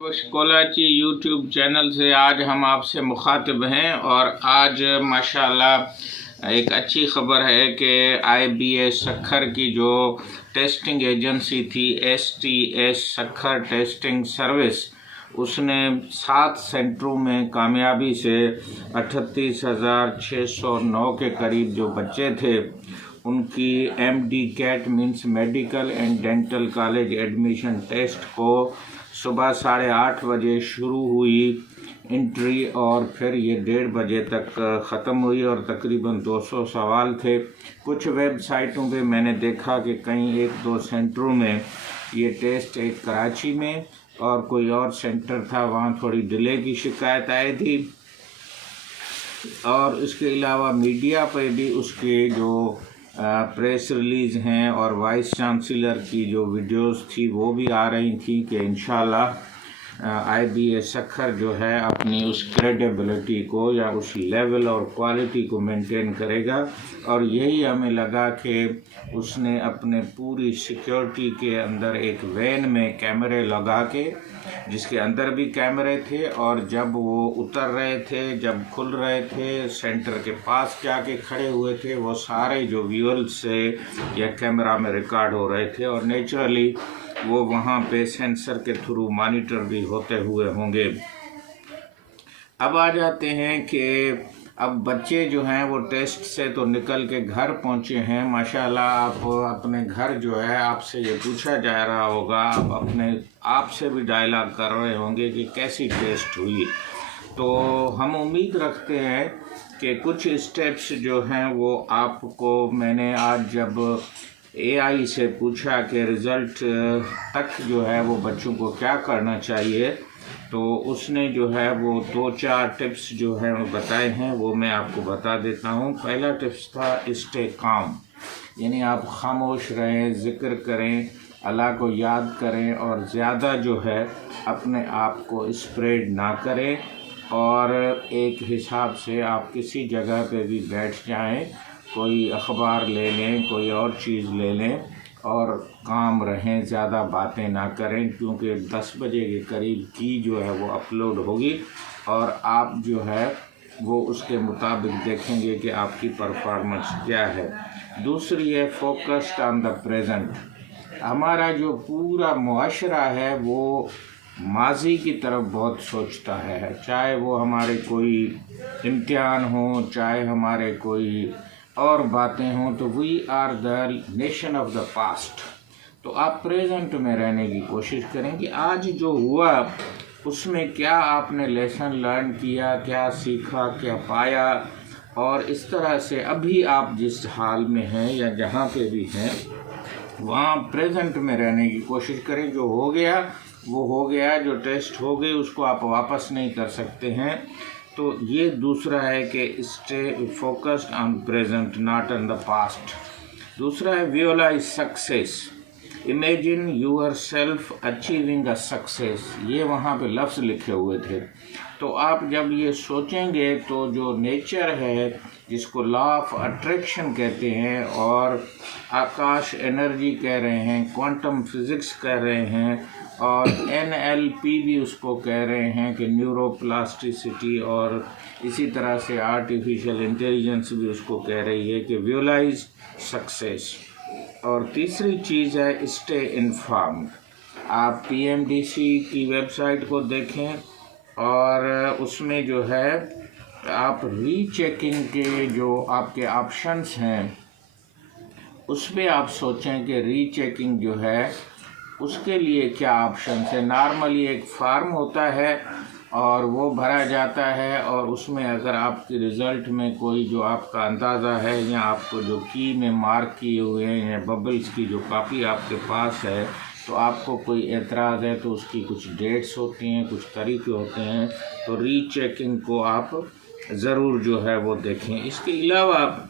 कोलाची YouTube channel से आज हम आपसे मुखातिब हैं और आज माशाल्लाह एक अच्छी ख़बर है कि IBA सक्खर की जो टेस्टिंग एजेंसी थी STS सक्खर टेस्टिंग सर्विस, उसने 7 सेंटरों में कामयाबी से 38,609 के करीब जो बच्चे थे उनकी MD CAT means medical and dental college admission test को सुबह 8:30 बजे शुरू हुई एंट्री और फिर ये 1:30 बजे तक ख़त्म हुई और तकरीबन 200 सवाल थे। कुछ वेबसाइटों पे मैंने देखा कि कहीं 1-2 सेंटरों में ये टेस्ट, एक कराची में और कोई और सेंटर था, वहाँ थोड़ी डिले की शिकायत आई थी। और इसके अलावा मीडिया पे भी उसके जो प्रेस रिलीज़ हैं और वाइस चांसलर की जो वीडियोस थी वो भी आ रही थी कि इंशाल्लाह IBA सक्खर जो है अपनी उस क्रेडिबिलिटी को या उस लेवल और क्वालिटी को मेंटेन करेगा। और यही हमें लगा कि उसने अपने पूरी सिक्योरिटी के अंदर एक वैन में कैमरे लगा के, जिसके अंदर भी कैमरे थे, और जब वो उतर रहे थे, जब खुल रहे थे, सेंटर के पास जाके खड़े हुए थे, वो सारे जो व्यूअर्स से या कैमरा में रिकॉर्ड हो रहे थे और नेचुरली वो वहाँ पे सेंसर के थ्रू मॉनिटर भी होते हुए होंगे। अब आ जाते हैं कि अब बच्चे जो हैं वो टेस्ट से तो निकल के घर पहुँचे हैं माशाल्लाह। आप अपने घर जो है, आपसे ये पूछा जा रहा होगा, आप अपने आप से भी डायलॉग कर रहे होंगे कि कैसी टेस्ट हुई। तो हम उम्मीद रखते हैं कि कुछ स्टेप्स जो हैं वो आपको, मैंने आज जब AI से पूछा कि रिज़ल्ट तक जो है वो बच्चों को क्या करना चाहिए, तो उसने जो है वो 2-4 टिप्स जो हैं वो बताए हैं, वो मैं आपको बता देता हूँ। पहला टिप्स था स्टे काम, यानी आप खामोश रहें, ज़िक्र करें, अल्लाह को याद करें और ज़्यादा जो है अपने आप को स्प्रेड ना करें। और एक हिसाब से आप किसी जगह पे भी बैठ जाएं, कोई अखबार ले लें, कोई और चीज़ ले लें और काम रहें, ज़्यादा बातें ना करें, क्योंकि 10 बजे के करीब की जो है वो अपलोड होगी और आप जो है वो उसके मुताबिक देखेंगे कि आपकी परफॉर्मेंस क्या है। दूसरी है फोकस्ड ऑन द प्रेजेंट। हमारा जो पूरा मुआशरा है वो माजी की तरफ बहुत सोचता है, चाहे वो हमारे कोई इम्तिहान हो, चाहे हमारे कोई और बातें हों, तो we are the nation of the past. तो आप प्रेजेंट में रहने की कोशिश करें कि आज जो हुआ उसमें क्या आपने लेसन लर्न किया, क्या सीखा, क्या पाया, और इस तरह से अभी आप जिस हाल में हैं या जहाँ पे भी हैं वहाँ प्रेजेंट में रहने की कोशिश करें। जो हो गया वो हो गया, जो टेस्ट हो गई उसको आप वापस नहीं कर सकते हैं। तो ये दूसरा है कि stay focused on present not on the past. दूसरा है visualise success, imagine yourself achieving a success. ये वहाँ पे लफ्ज़ लिखे हुए थे। तो आप जब ये सोचेंगे तो जो नेचर है, जिसको लॉ ऑफ अट्रैक्शन कहते हैं और आकाश एनर्जी कह रहे हैं, क्वांटम फिज़िक्स कह रहे हैं और NLP भी उसको कह रहे हैं कि न्यूरोप्लास्टिसिटी, और इसी तरह से आर्टिफिशियल इंटेलिजेंस भी उसको कह रही है कि विजुअलाइज सक्सेस। और तीसरी चीज़ है स्टे इन्फॉर्म्ड। आप PMDC की वेबसाइट को देखें और उसमें जो है आप रीचेकिंग के जो आपके ऑप्शंस हैं उस पर आप सोचें कि रीचेकिंग जो है उसके लिए क्या ऑप्शन है। नॉर्मली एक फॉर्म होता है और वो भरा जाता है और उसमें अगर आपके रिज़ल्ट में कोई जो आपका अंदाज़ा है या आपको जो की में मार्क किए हुए हैं या बबल्स की जो कॉपी आपके पास है, तो आपको कोई एतराज़ है तो उसकी कुछ डेट्स होती हैं, कुछ तरीके होते हैं। तो रीचेकिंग को आप ज़रूर जो है वो देखें। इसके अलावा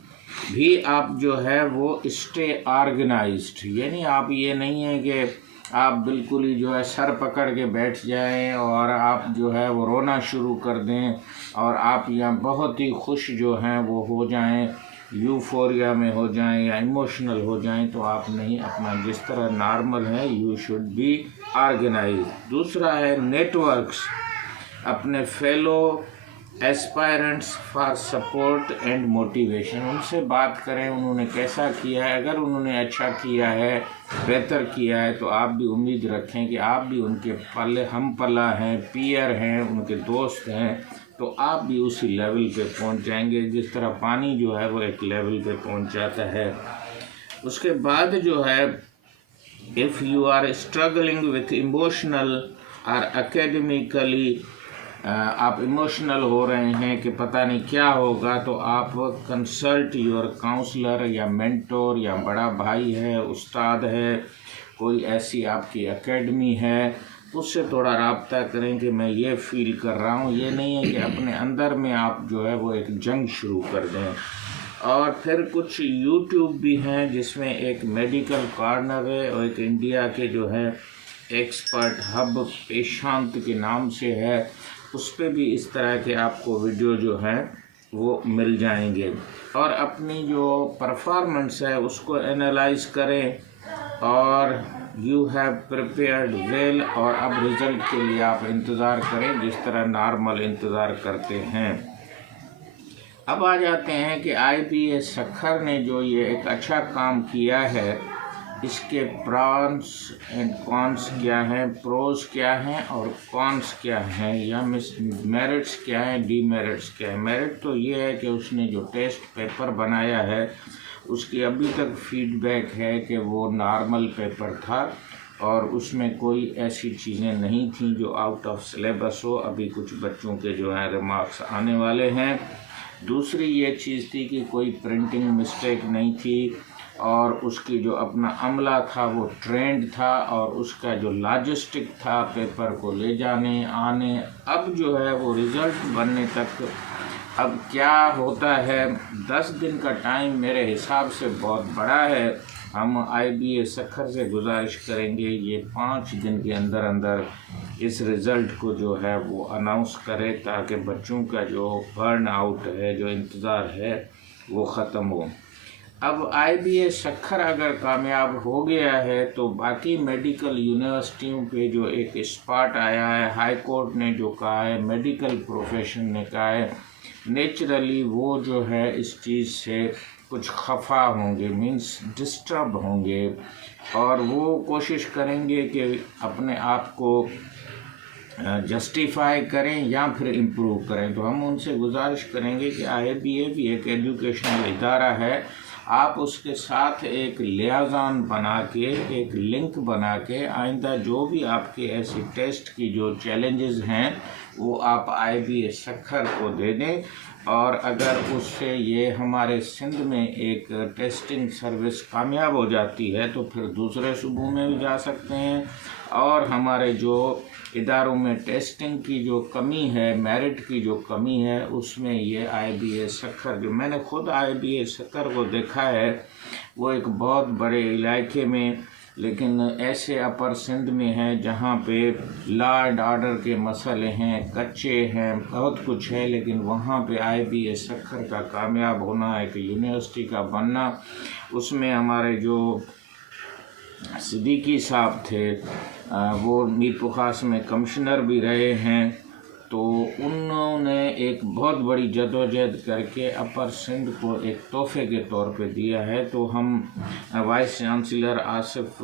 भी आप जो है वो स्टे ऑर्गेनाइज्ड, यानी आप ये नहीं है कि आप बिल्कुल ही जो है सर पकड़ के बैठ जाएं और आप जो है वो रोना शुरू कर दें और आप यहाँ बहुत ही खुश जो हैं वो हो जाएं। यूफोरिया में हो जाएं या इमोशनल हो जाएं तो आप नहीं, अपना जिस तरह नॉर्मल है यू शुड बी ऑर्गेनाइज। दूसरा है नेटवर्क्स, अपने fellow aspirants for support and motivation, उनसे बात करें उन्होंने कैसा किया है। अगर उन्होंने अच्छा किया है, बेहतर किया है, तो आप भी उम्मीद रखें कि आप भी उनके पल्ले हम पला हैं, पीयर हैं, उनके दोस्त हैं, तो आप भी उसी लेवल पे पहुंच जाएंगे जिस तरह पानी जो है वो एक लेवल पे पहुंच जाता है। उसके बाद जो है, if you are struggling with emotional और एकेडमिकली, आप इमोशनल हो रहे हैं कि पता नहीं क्या होगा, तो आप कंसल्ट योर काउंसलर या मेंटोर या बड़ा भाई है, उस्ताद है, कोई ऐसी आपकी एकेडमी है, उससे थोड़ा राब्ता करें कि मैं ये फील कर रहा हूँ। ये नहीं है कि अपने अंदर में आप जो है वो एक जंग शुरू कर दें। और फिर कुछ यूट्यूब भी हैं जिसमें एक मेडिकल कॉर्नर है और एक इंडिया के जो है एक्सपर्ट हब पेशांत के नाम से है, उस पर भी इस तरह के आपको वीडियो जो है वो मिल जाएंगे। और अपनी जो परफॉर्मेंस है उसको एनालाइज करें और यू हैव प्रिपेयर्ड वेल, और अब रिज़ल्ट के लिए आप इंतज़ार करें जिस तरह नॉर्मल इंतज़ार करते हैं। अब आ जाते हैं कि IBA सक्खर ने जो ये एक अच्छा काम किया है, इसके प्रॉन्स एंड कॉन्स क्या हैं, प्रोज क्या हैं और कॉन्स क्या हैं, या मेरिट्स क्या हैं, डीमेरिट्स क्या हैं। मेरिट तो ये है कि उसने जो टेस्ट पेपर बनाया है उसकी अभी तक फीडबैक है कि वो नॉर्मल पेपर था और उसमें कोई ऐसी चीज़ें नहीं थी जो आउट ऑफ सिलेबस हो। अभी कुछ बच्चों के जो हैं रिमार्क्स आने वाले हैं। दूसरी ये चीज़ थी कि कोई प्रिंटिंग मिस्टेक नहीं थी और उसकी जो अपना अमला था वो ट्रेंड था और उसका जो लॉजिस्टिक था पेपर को ले जाने आने, अब जो है वो रिज़ल्ट बनने तक अब क्या होता है, 10 दिन का टाइम मेरे हिसाब से बहुत बड़ा है। हम IBA सक्खर से गुजारिश करेंगे ये 5 दिन के अंदर अंदर इस रिज़ल्ट को जो है वो अनाउंस करे ताकि बच्चों का जो बर्न आउट है, जो इंतज़ार है, वो ख़त्म हो। अब IBA सक्खर अगर कामयाब हो गया है तो बाकी मेडिकल यूनिवर्सिटियों पे जो एक स्पॉट आया है, हाई कोर्ट ने जो कहा है, मेडिकल प्रोफेशन ने कहा है, नेचुरली वो जो है इस चीज़ से कुछ खफा होंगे, मीन्स डिस्टर्ब होंगे और वो कोशिश करेंगे कि अपने आप को जस्टिफाई करें या फिर इम्प्रूव करें। तो हम उनसे गुजारिश करेंगे कि IBA भी एक एजुकेशनल इदारा है, आप उसके साथ एक लियाज़ान बना के, एक लिंक बना के, आइंदा जो भी आपके ऐसे टेस्ट की जो चैलेंजेस हैं वो आप IBA सक्खर को दे दें। और अगर उससे ये हमारे सिंध में एक टेस्टिंग सर्विस कामयाब हो जाती है तो फिर दूसरे सूबों में भी जा सकते हैं। और हमारे जो इदारों में टेस्टिंग की जो कमी है, मेरिट की जो कमी है, उसमें ये IBA सक्खर, जो मैंने खुद IBA सक्खर को देखा है, वो एक बहुत बड़े इलाके में, लेकिन ऐसे अपर सिंध में है जहाँ पे लॉ एंड ऑर्डर के मसले हैं, कच्चे हैं, बहुत कुछ है, लेकिन वहाँ पे IBA सक्खर का कामयाब होना, एक यूनिवर्सिटी का बनना, उसमें हमारे जो सिद्दीकी साहब थे वो मीर पुखास में कमिश्नर भी रहे हैं, तो उन्होंने एक बहुत बड़ी जदोजहद करके अपर सिंध को एक तोहफे के तौर पे दिया है। तो हम वाइस चांसलर आसिफ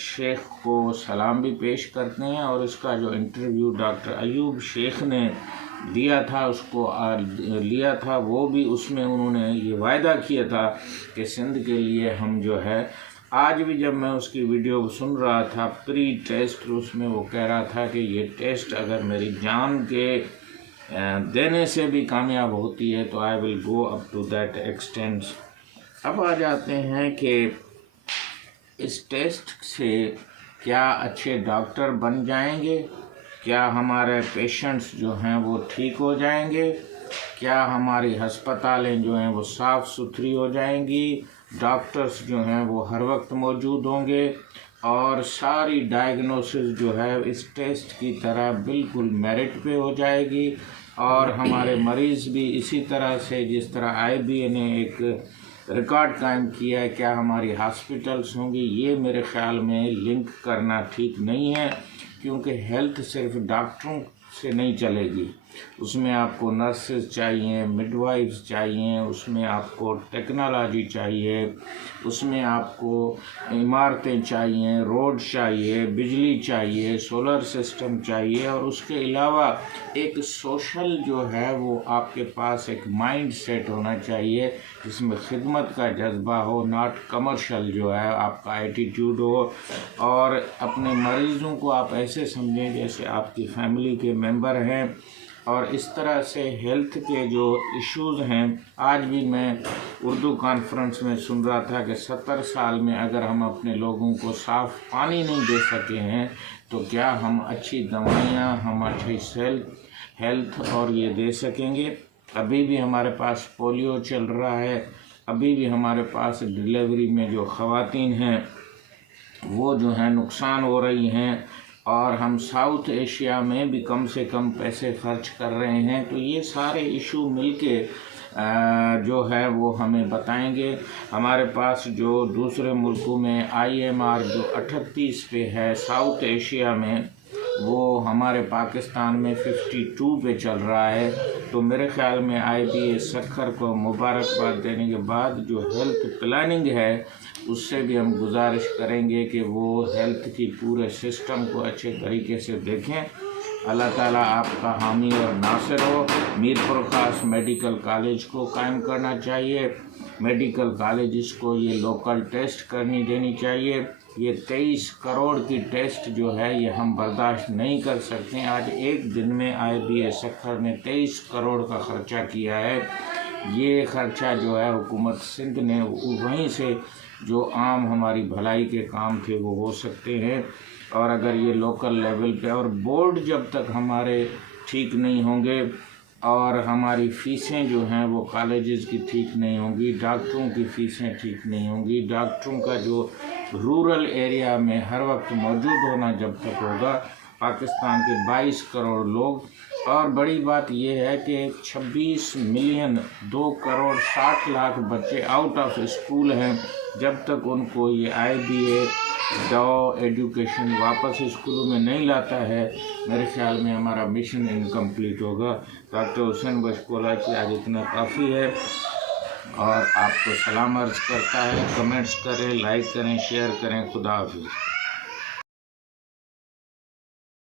शेख को सलाम भी पेश करते हैं और इसका जो इंटरव्यू डॉक्टर अयूब शेख ने दिया था, उसको लिया था, वो भी उसमें उन्होंने ये वायदा किया था कि सिंध के लिए हम जो है, आज भी जब मैं उसकी वीडियो सुन रहा था प्री टेस्ट, उसमें वो कह रहा था कि ये टेस्ट अगर मेरी जान के देने से भी कामयाब होती है तो I will go up to that extent. अब आ जाते हैं कि इस टेस्ट से क्या अच्छे डॉक्टर बन जाएंगे, क्या हमारे पेशेंट्स जो हैं वो ठीक हो जाएंगे, क्या हमारी हस्पतालें जो हैं वो साफ़ सुथरी हो जाएंगी, डॉक्टर्स जो हैं वो हर वक्त मौजूद होंगे, और सारी डायग्नोसिस जो है इस टेस्ट की तरह बिल्कुल मेरिट पे हो जाएगी। और हमारे मरीज़ भी इसी तरह से, जिस तरह IBA ने एक रिकॉर्ड कायम किया है, क्या हमारी हॉस्पिटल्स होंगी, ये मेरे ख़्याल में लिंक करना ठीक नहीं है, क्योंकि हेल्थ सिर्फ डॉक्टरों से नहीं चलेगी। उसमें आपको नर्सेज चाहिए, मिडवाइफ्स चाहिए, उसमें आपको टेक्नोलॉजी चाहिए, उसमें आपको इमारतें चाहिए, रोड चाहिए, बिजली चाहिए, सोलर सिस्टम चाहिए, और उसके अलावा एक सोशल जो है वो आपके पास एक माइंड सेट होना चाहिए जिसमें खिदमत का जज्बा हो, नॉट कमर्शियल जो है आपका एटीट्यूड हो। और अपने मरीज़ों को आप ऐसे समझें जैसे आपकी फैमिली के मेंबर हैं। और इस तरह से हेल्थ के जो इश्यूज़ हैं, आज भी मैं उर्दू कॉन्फ्रेंस में सुन रहा था कि 70 साल में अगर हम अपने लोगों को साफ़ पानी नहीं दे सके हैं तो क्या हम अच्छी दवाइयाँ, हम अच्छी हेल्थ और ये दे सकेंगे। अभी भी हमारे पास पोलियो चल रहा है, अभी भी हमारे पास डिलीवरी में जो ख़वातीन हैं वो जो हैं नुकसान हो रही हैं, और हम साउथ एशिया में भी कम से कम पैसे खर्च कर रहे हैं। तो ये सारे इशू मिलके जो है वो हमें बताएंगे। हमारे पास जो दूसरे मुल्कों में IMR जो 38 पे है साउथ एशिया में, वो हमारे पाकिस्तान में 52 पे चल रहा है। तो मेरे ख़्याल में IBA सखर को मुबारकबाद देने के बाद जो हेल्थ प्लानिंग है उससे भी हम गुजारिश करेंगे कि वो हेल्थ की पूरे सिस्टम को अच्छे तरीके से देखें। अल्लाह ताला आपका हामी और नासिर हो। मीरपुर ख़ास मेडिकल कॉलेज को कायम करना चाहिए, मेडिकल कॉलेज को ये लोकल टेस्ट करनी देनी चाहिए। ये 23 करोड़ की टेस्ट जो है ये हम बर्दाश्त नहीं कर सकते। आज एक दिन में IBA सखर ने 23 करोड़ का ख़र्चा किया है। ये ख़र्चा जो है हुकूमत सिंध ने वहीं से जो आम हमारी भलाई के काम थे वो हो सकते हैं। और अगर ये लोकल लेवल पे, और बोर्ड जब तक हमारे ठीक नहीं होंगे और हमारी फ़ीसें जो हैं वो कॉलेजेस की ठीक नहीं होंगी, डॉक्टरों की फ़ीसें ठीक नहीं होंगी, डॉक्टरों का जो रूरल एरिया में हर वक्त मौजूद होना जब तक होगा, पाकिस्तान के 22 करोड़ लोग, और बड़ी बात यह है कि 26 मिलियन 2 करोड़ 60 लाख बच्चे आउट ऑफ स्कूल हैं। जब तक उनको ये IBA एजुकेशन वापस स्कूलों में नहीं लाता है, मेरे ख्याल में हमारा मिशन इनकम्प्लीट होगा। डॉक्टर हुसैन बशकोला की आज इतना काफ़ी है, और आपको सलाम अर्ज़ करता है। कमेंट्स करें, लाइक करें, शेयर करें। खुदा हाफिज़।